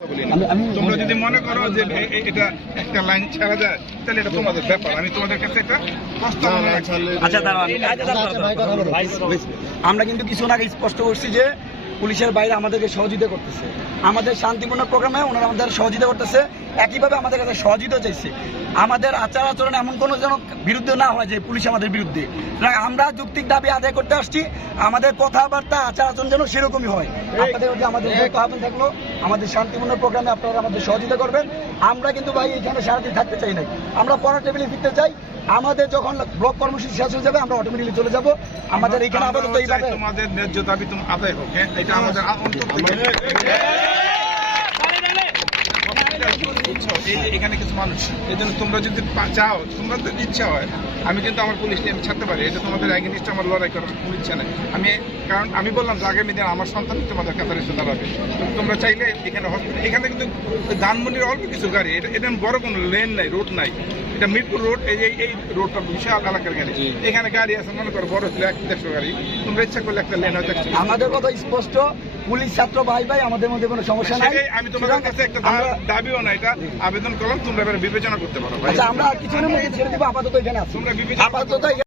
না। তোমরা যদি মনে করো যে এটা একটা লাইন ছাড়া যায় তাহলে এটা তোমাদের ব্যাপার। আমি তোমাদের কাছে একটা আচ্ছা আমরা কিন্তু কিছুক্ষণ আগে স্পষ্ট করছি যে পুলিশের বাইরে আমাদেরকে সহযোগিতা করতেছে। আমাদের শান্তিপূর্ণ প্রোগ্রামে ওনারা আমাদের সহযোগিতা করতেছে। একইভাবে আমাদের কাছে সহযোগিতা চাইছে। আমাদের আচার আচরণ এমন কোনো যেন বিরুদ্ধে না হয় যে পুলিশ আমাদের বিরুদ্ধে। আমরা যৌক্তিক দাবি আদায় করতে আসছি। আমাদের কথাবার্তা আচার আচরণ যেন সেরকমই হয়। আপনাদের আমাদের আহ্বান থাকল? আমাদের শান্তিপূর্ণ প্রোগ্রামে আপনারা আমাদের সহযোগিতা করবেন। আমরা কিন্তু ভাই এখানে সারাদিন থাকতে চাই নাই। আমরা পড়া টেবিলে ফিরতে চাই। আমাদের যখন ব্লক কর্মসূচি শেষ হয়ে যাবে আমরা অটোমেটিকলি চলে যাব। আমাদের এখানে আপাতত তোমাদের ন্যায্য দাবি তুমি আদায় হোক হ্যাঁ? এটা আমাদের অন্তর থেকে বুঝছ? যে এখানে কিছু মানুষ, এই জন্য তোমরা যদি চাও তোমাদের ইচ্ছা হয়। আমি কিন্তু আমার পুলিশ নিয়ে আমি ছাড়তে পারি এটা তোমাদের এগেনিস্ট আমার লড়াই করার কোনো ইচ্ছা নেই। আমি, কারণ আমি বললাম যে আগামী দিনে আমার সন্তান তোমাদের কাতারে এসে দাঁড়াবে। তোমরা চাইলে এখানে হসপিটাল, এখানে কিন্তু ধানমন্ডির অল্প কিছু গাড়ি, এটা এটা বড় কোনো লেন নাই, রোড নাই। এটা মিরপুর রোড, এই এই- এই রোডটা বিশাল এলাকার গাড়ি। এখানে গাড়ি আছে, মনে করো বড় ছিল এক দেড়শো গাড়ি। তোমরা ইচ্ছা করলে একটা লেন হয়তো আমাদের কথা স্পষ্ট পুলিশ ছাত্র ভাই ভাই আমাদের মধ্যে কোনো সমস্যা নাই। আমি তোমাদের কাছে একটা দাবিও না এটা আবেদন করলাম তোমরা এবার বিবেচনা করতে পারো। আচ্ছা আমরা কিছু মধ্যে ছেড়ে দিব আপাতত এখানে আছি। আপাতত